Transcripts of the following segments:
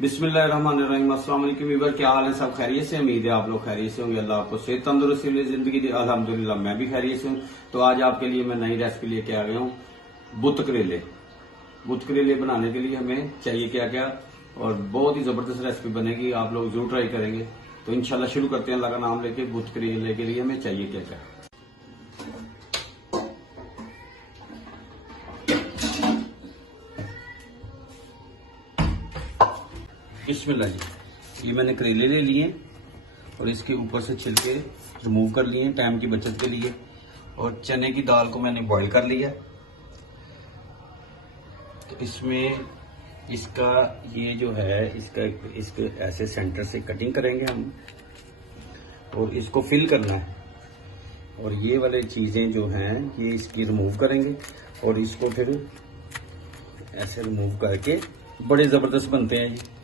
बिस्मिल्लाहिर्रहमानिर्रहीम। अस्सलाम वालेकुम वीवर, क्या हाल है? सब खैरियत से? उम्मीद है आप लोग खैरियत से होंगे। अल्लाह आपको सेहत तंदुरुस्ती वाली जिंदगी दे। अल्हम्दुलिल्लाह मैं भी खैरियत से हूँ। तो आज आपके लिए मैं नई रेसिपी लेके आ गया हूँ, बुत करेले। बुत करेले बनाने के लिए हमें चाहिए क्या क्या, और बहुत ही जबरदस्त रेसिपी बनेगी, आप लोग जरूर ट्राई करेंगे। तो इंशाल्लाह शुरू करते हैं अल्लाह का नाम लेके। बुत करेले के लिए हमें चाहिए क्या क्या। बिस्मिल्लाह जी। ये मैंने करेले ले लिए और इसके ऊपर से छिलके रिमूव कर लिए टाइम की बचत के लिए। और चने की दाल को मैंने बॉईल कर लिया। तो इसमें इसका ये जो है इसके ऐसे सेंटर से कटिंग करेंगे हम, और इसको फिल करना है। और ये वाले चीजें जो हैं ये इसकी रिमूव करेंगे, और इसको फिर ऐसे रिमूव करके बड़े जबरदस्त बनते हैं ये,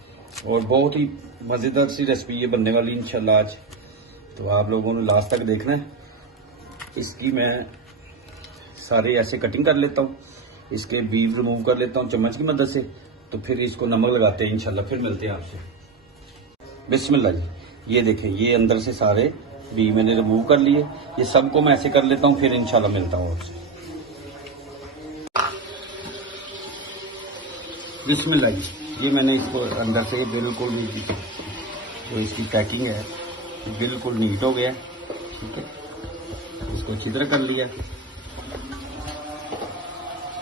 और बहुत ही मजेदार सी रेसिपी ये बनने वाली इंशाल्लाह आज। तो आप लोगों ने लास्ट तक देखना है। इसकी मैं सारे ऐसे कटिंग कर लेता हूँ, इसके बीज रिमूव कर लेता हूँ चम्मच की मदद से। तो फिर इसको नमक लगाते हैं इंशाल्लाह, फिर मिलते हैं आपसे। बिस्मिल्लाह जी। ये देखें, ये अंदर से सारे बी मैंने रिमूव कर लिए। ये सबको मैं ऐसे कर लेता हूँ, फिर इंशाल्लाह मिलता हूँ आपसे। बिस्मिल्लाह जी। ये मैंने इसको अंदर से बिल्कुल जो इसकी पैकिंग है बिल्कुल नीट हो गया। ठीक है, इसको अच्छी तरह कर लिया।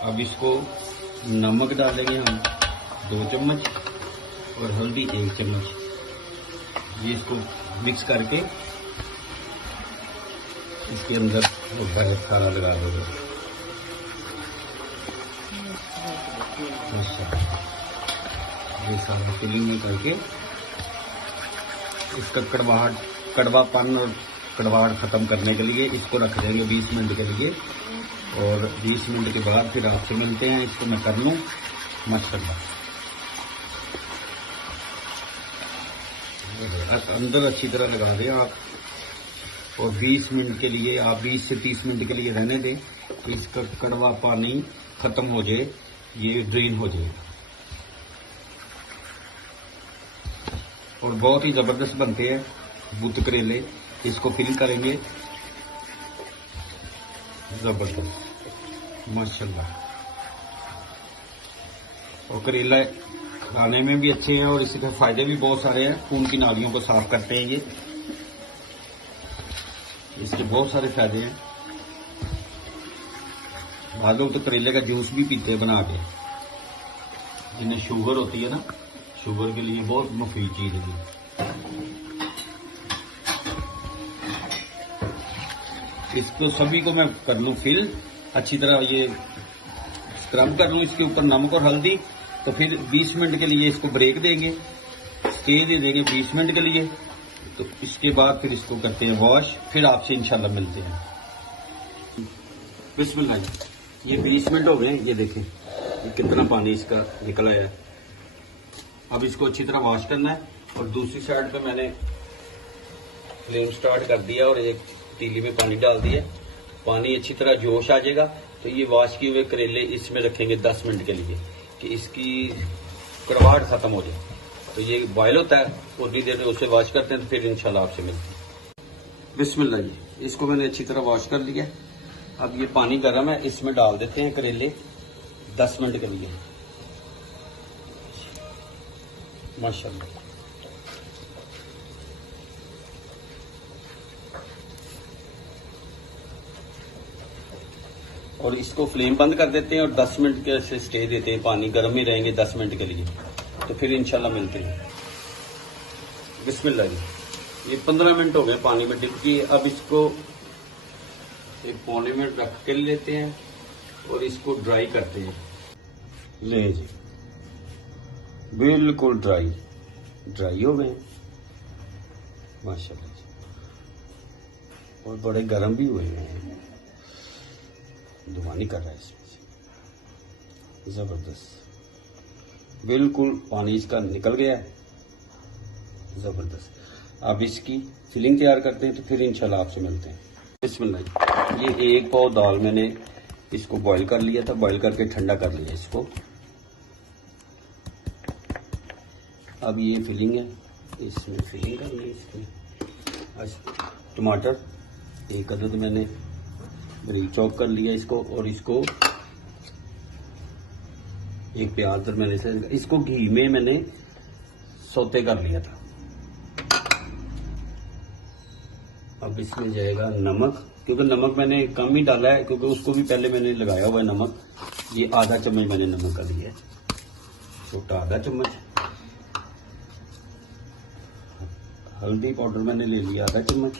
अब इसको नमक डालेंगे हम 2 चम्मच, और हल्दी 1 चम्मच। ये इसको मिक्स करके इसके अंदर सारा लगा देंगे। ये सारा फिलिंग में करके इसका कड़वापन और कड़वाहट खत्म करने के लिए इसको रख देंगे 20 मिनट के लिए। और 20 मिनट के बाद फिर आपसे मिलते हैं। इसको मैं कर लूँ माशाल्लाह। अंदर अच्छी तरह लगा दें आप, और 20 मिनट के लिए आप 20 से 30 मिनट के लिए रहने दें। इसका कड़वा पानी खत्म हो जाए, ये ड्रेन हो जाए, और बहुत ही जबरदस्त बनते हैं बुत करेले। इसको फिल करेंगे जबरदस्त माशाल्लाह। और करेला खाने में भी अच्छे हैं, और इसके फायदे भी बहुत सारे हैं। खून की नालियों को साफ करते हैं ये, इसके बहुत सारे फायदे हैं। बाद लोग तो करेले का जूस भी पीते हैं बना के, जिन्हें शुगर होती है ना, शुगर के लिए बहुत मुफीद चीज है। इसको सभी को मैं कर लूँ फिल अच्छी तरह, ये स्क्रब कर लूँ इसके ऊपर नमक और हल्दी। तो फिर 20 मिनट के लिए इसको ब्रेक देंगे, स्टे दे देंगे 20 मिनट के लिए। तो इसके बाद फिर इसको करते हैं वॉश, फिर आपसे इंशाल्लाह मिलते हैं। बिस्मिल्लाह जी। ये 20 मिनट हो गए, ये देखें ये कितना पानी इसका निकला है। अब इसको अच्छी तरह वॉश करना है। और दूसरी साइड पे मैंने फ्लेम स्टार्ट कर दिया और एक पतीली में पानी डाल दिया। पानी अच्छी तरह जोश आ जाएगा तो ये वॉश किए हुए करेले इसमें रखेंगे 10 मिनट के लिए, कि इसकी कड़वाहट खत्म हो जाए। तो ये बॉयल होता है, उतनी देर में उसे वॉश करते हैं, तो फिर इंशाल्लाह आपसे मिलते हैं। बिस्मिल्लाह जी। इसको मैंने अच्छी तरह वॉश कर लिया। अब ये पानी गर्म है, इसमें डाल देते हैं करेले 10 मिनट के लिए माशाल्लाह। और इसको फ्लेम बंद कर देते हैं और 10 मिनट के से स्टे देते हैं। पानी गर्म ही रहेंगे 10 मिनट के लिए, तो फिर इंशाल्लाह मिलते हैं। बिस्मिल्लाह जी। ये 15 मिनट हो गए पानी में डिप किए। अब इसको एक पौने मिनट रख के लेते हैं और इसको ड्राई करते हैं। ले जी, बिल्कुल ड्राई हो गए माशाल्लाह जी, और बड़े गर्म भी हुए हैं। धुआं नहीं कर रहा है इसमें से, जबरदस्त बिल्कुल पानी इसका निकल गया है, जबरदस्त। अब इसकी फिलिंग तैयार करते हैं, तो फिर इंशाल्लाह आपसे मिलते हैं। बिस्मिल्लाह। ये 1 पाव दाल मैंने इसको बॉईल कर लिया था, बॉईल करके ठंडा कर लिया इसको। अब ये फिलिंग है, इसमें फिलिंग करनी है। इसमें टमाटर एक अदद मैंने बारीक चॉप कर लिया इसको, और इसको एक प्याज मैंने इसको घी में मैंने सौते कर लिया था। अब इसमें जाएगा नमक, क्योंकि नमक मैंने कम ही डाला है, क्योंकि उसको भी पहले मैंने लगाया हुआ है नमक। ये आधा चम्मच मैंने नमक का लिया है, छोटा आधा चम्मच। हल्दी पाउडर मैंने ले लिया आधा चम्मच।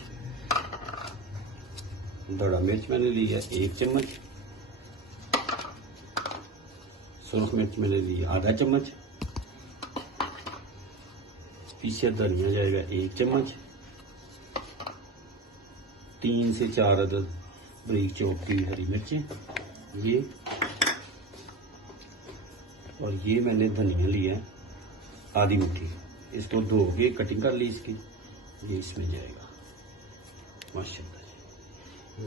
दड़ा मिर्च मैंने लिया 1 चम्मच। सुरख मिर्च मैंने लिया आधा चम्मच। पीछे धनिया जाएगा 1 चम्मच। 3 से 4 अदद बारीक चॉप की हरी मिर्चें ये, और ये मैंने धनिया लिया है आधी मुट्ठी। इसको धो के कटिंग कर ली इसकी, ये इसमें जाएगा। माशाल्लाह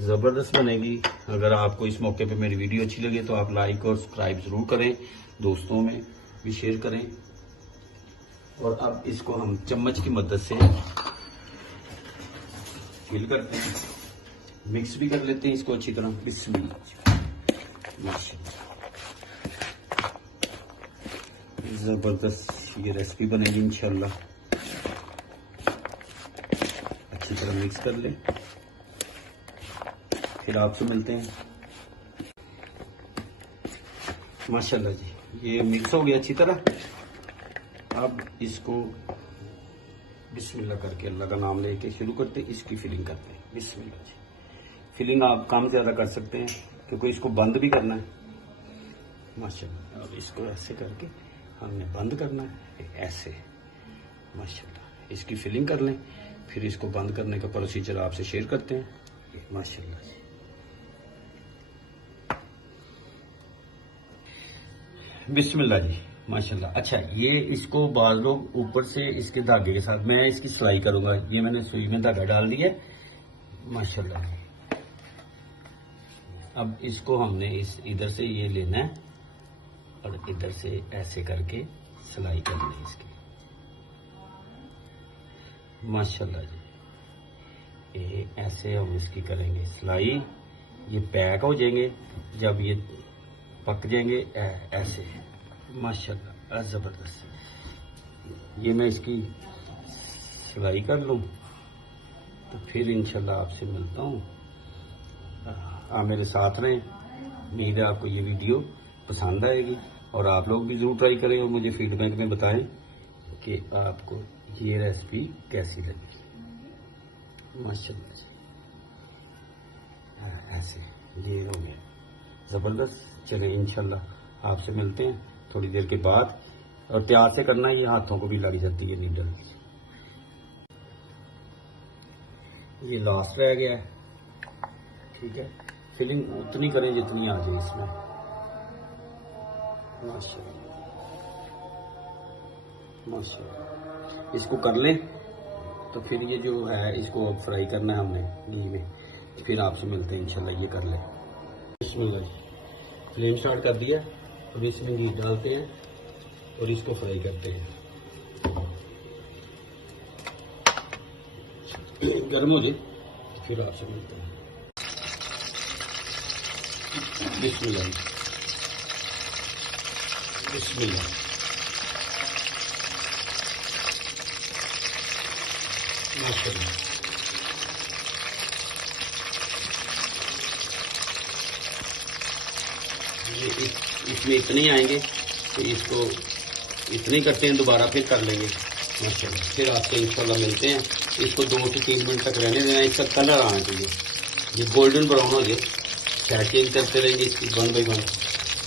ज़बरदस्त बनेगी। अगर आपको इस मौके पे मेरी वीडियो अच्छी लगे तो आप लाइक और सब्सक्राइब जरूर करें, दोस्तों में भी शेयर करें। और अब इसको हम चम्मच की मदद से फिल करते हैं, मिक्स भी कर लेते हैं इसको अच्छी तरह। बिस्मिल्लाह, माशाल्लाह जबरदस्त ये रेसिपी बनेगी इंशाल्लाह। अच्छी तरह मिक्स कर ले, फिर आपसे मिलते हैं। माशाल्लाह जी ये मिक्स हो गया अच्छी तरह। अब इसको बिस्मिल्लाह करके अल्लाह का नाम लेके शुरू करते, इसकी फिलिंग करते हैं। बिस्मिल्लाह जी। फिलिंग आप कम ज्यादा कर सकते हैं, क्योंकि इसको बंद भी करना है। माशाल्लाह अब इसको ऐसे करके हमने बंद करना है, ऐसे। माशाल्लाह इसकी फिलिंग कर लें, फिर इसको बंद करने का प्रोसीजर आपसे शेयर करते हैं। माशाल्लाह जी बिस्मिल्लाह जी माशाल्लाह। अच्छा ये इसको बाल लोग ऊपर से इसके धागे के साथ, मैं इसकी सिलाई करूंगा। ये मैंने सुई में धागा डाल दिया माशाल्लाह। अब इसको हमने इस इधर से ये लेना है और इधर से ऐसे करके सिलाई करनी है इसकी। माशाल्लाह जी ये ऐसे हम इसकी करेंगे सिलाई। ये पैक हो जाएंगे, जब ये पक जाएंगे ऐसे। माशाल्लाह जबरदस्त। ये मैं इसकी सिलाई कर लूं तो फिर इंशाल्लाह आपसे मिलता हूँ। आप मेरे साथ रहें, उम्मीद है आपको ये वीडियो पसंद आएगी, और आप लोग भी जरूर ट्राई करें और मुझे फीडबैक में बताएं कि आपको ये रेसिपी कैसी लगी। माशाल्लाह ऐसे ये हो गया जबरदस्त। चले इंशाल्लाह आपसे मिलते हैं थोड़ी देर के बाद। और प्यार से करना, ये हाथों को भी लग जाती है नीडल। ये लास्ट रह गया है, ठीक है। फिलिंग उतनी करें जितनी आ जाए इसमें। माशाल्लाह माशाल्लाह इसको कर लें तो फिर ये जो है इसको अब फ्राई करना है हमने घी में। फिर आपसे मिलते हैं इंशाल्लाह। ये कर लें। बिस्मिल्लाह फ्लेम स्टार्ट कर दिया। अब इसमें घी डालते हैं और इसको फ्राई करते हैं। गर्म हो जाए फिर आपसे मिलते हैं। बिस्मिल्लाह बिस्मिल्लाह। माशाल्लाह ये इसमें इतने ही आएंगे तो इसको इतने करते हैं, दोबारा फिर कर लेंगे माशाल्लाह। फिर आपसे इंशाल्लाह मिलते हैं। इसको 2 से 3 मिनट तक रहने देना। इसका कलर आना चाहिए, ये गोल्डन ब्राउन हो जाए। साइड चेंज करते रहेंगे इसकी वन बाई वन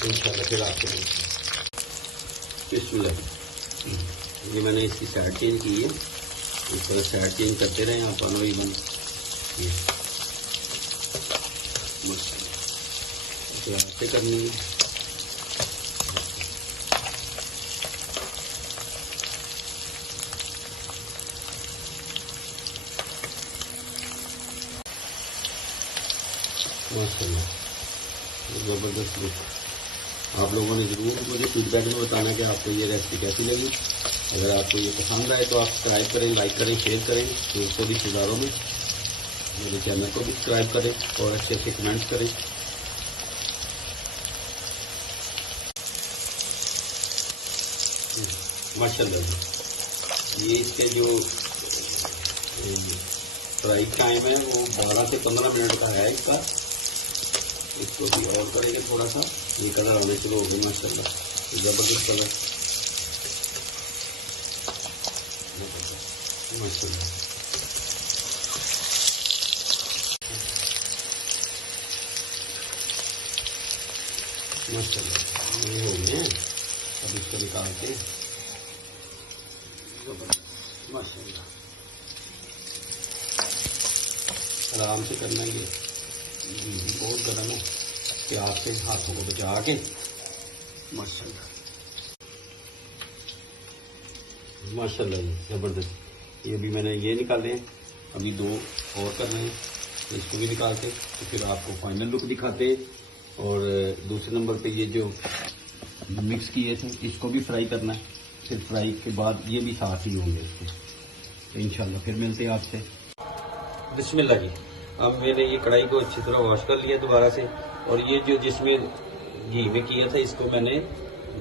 इंशाल्लाह। फिर आपसे मिलते हैं। बिस्मिल्लाह ये मैंने इसकी साइड चेंज की है, इस तरह साइड चेंज करते रहे आप वन बाई वन। इसे आपसे करनी है। माशाल्लाह ज़बरदस्त लुक। आप लोगों ने ज़रूर मुझे फीडबैक में बताना कि आपको ये रेसिपी कैसी लगी। अगर आपको ये पसंद आए तो आप सब्सक्राइब करें, लाइक करें, शेयर करें दोस्तों रिश्तेदारों में। मेरे चैनल को भी सब्सक्राइब करें और अच्छे अच्छे कमेंट्स करें। माशाल्लाह जी, ये इसके जो फ्राई टाइम है वो 12 से 15 मिनट का है इसका। इसको भी और करेंगे थोड़ा सा। ये कलर आने शुरू हो गए माशाल्लाह, ज़बरदस्त कलर माशाल्लाह। माशाल्लाह ये हो गए। अब इसको निकाल के माशाल्लाह आराम से करना। ये बहुत गर्म है, प्याज से हाथों को बचा के माशाल्लाह माशाल्लाह ये ज़बरदस्त। ये अभी मैंने ये निकाले हैं, अभी 2 और करने हैं, तो इसको भी निकालते तो फिर आपको फाइनल लुक दिखाते। और दूसरे नंबर पे ये जो मिक्स किए थे इसको भी फ्राई करना है। फिर फ्राई के बाद ये भी साथ ही होंगे इसके, तो इंशाल्लाह फिर मिलते हैं आपसे। बिस्मिल्लाह जी, अब मैंने ये कढ़ाई को अच्छी तरह वॉश कर लिया दोबारा से। और ये जो जिसमें घी में किया था इसको मैंने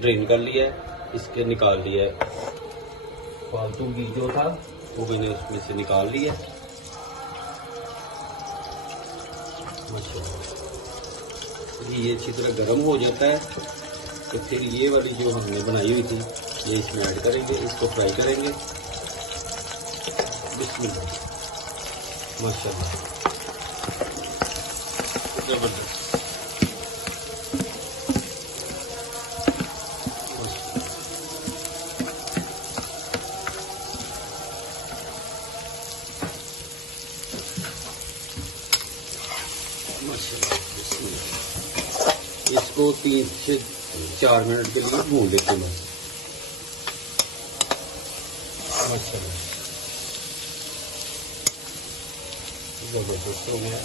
ड्रेन कर लिया है, इसके निकाल लिया है। फालतू घी जो था वो मैंने उसमें से निकाल लिया। माशाल्लाह ये अच्छी तरह गर्म हो जाता है तो फिर ये वाली जो हमने बनाई हुई थी ये इसमें ऐड करेंगे, इसको फ्राई करेंगे। बिस्मिल्लाह माशाल्लाह ज़बरदस्त। इसको 3 से 4 मिनट के लिए भून लेते हैं बस। माशाल्लाह ज़बरदस्त हो गया।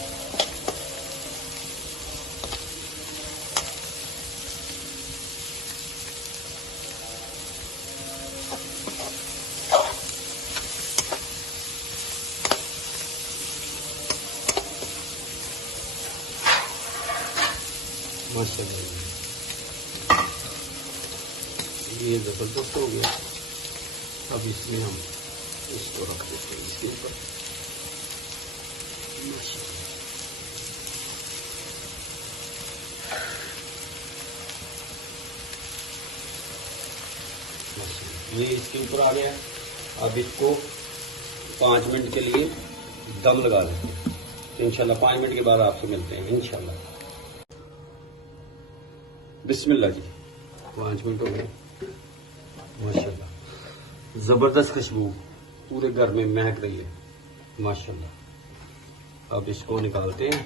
माशाल्लाह ये ज़बरदस्त हो गया। अब इसमें हम इसको रख देते हैं इसके ऊपर। ये इसके ऊपर आ गया। अब इसको 5 मिनट के लिए दम लगा देते हैं, तो इंशाल्लाह 5 मिनट के बाद आपसे मिलते हैं इंशाल्लाह। बिस्मिल्लाह जी, 5 मिनट हो गए। माशाल्लाह ज़बरदस्त खुशबू पूरे घर में महक रही है माशाल्लाह। अब इसको निकालते हैं।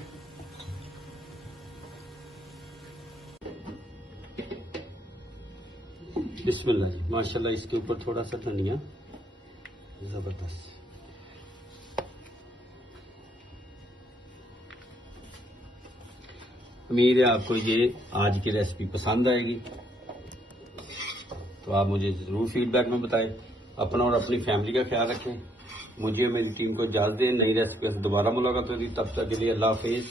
बिस्मिल्लाह जी, माशाल्लाह इसके ऊपर थोड़ा सा धनिया, ज़बरदस्त। उम्मीद है आपको ये आज की रेसिपी पसंद आएगी, तो आप मुझे ज़रूर फीडबैक में बताएं। अपना और अपनी फैमिली का ख्याल रखें। मुझे मेरी टीम को इजाज़त दें। नई रेसिपी से दोबारा मुलाकात होगी, तब तक के लिए अल्लाह हाफिज़।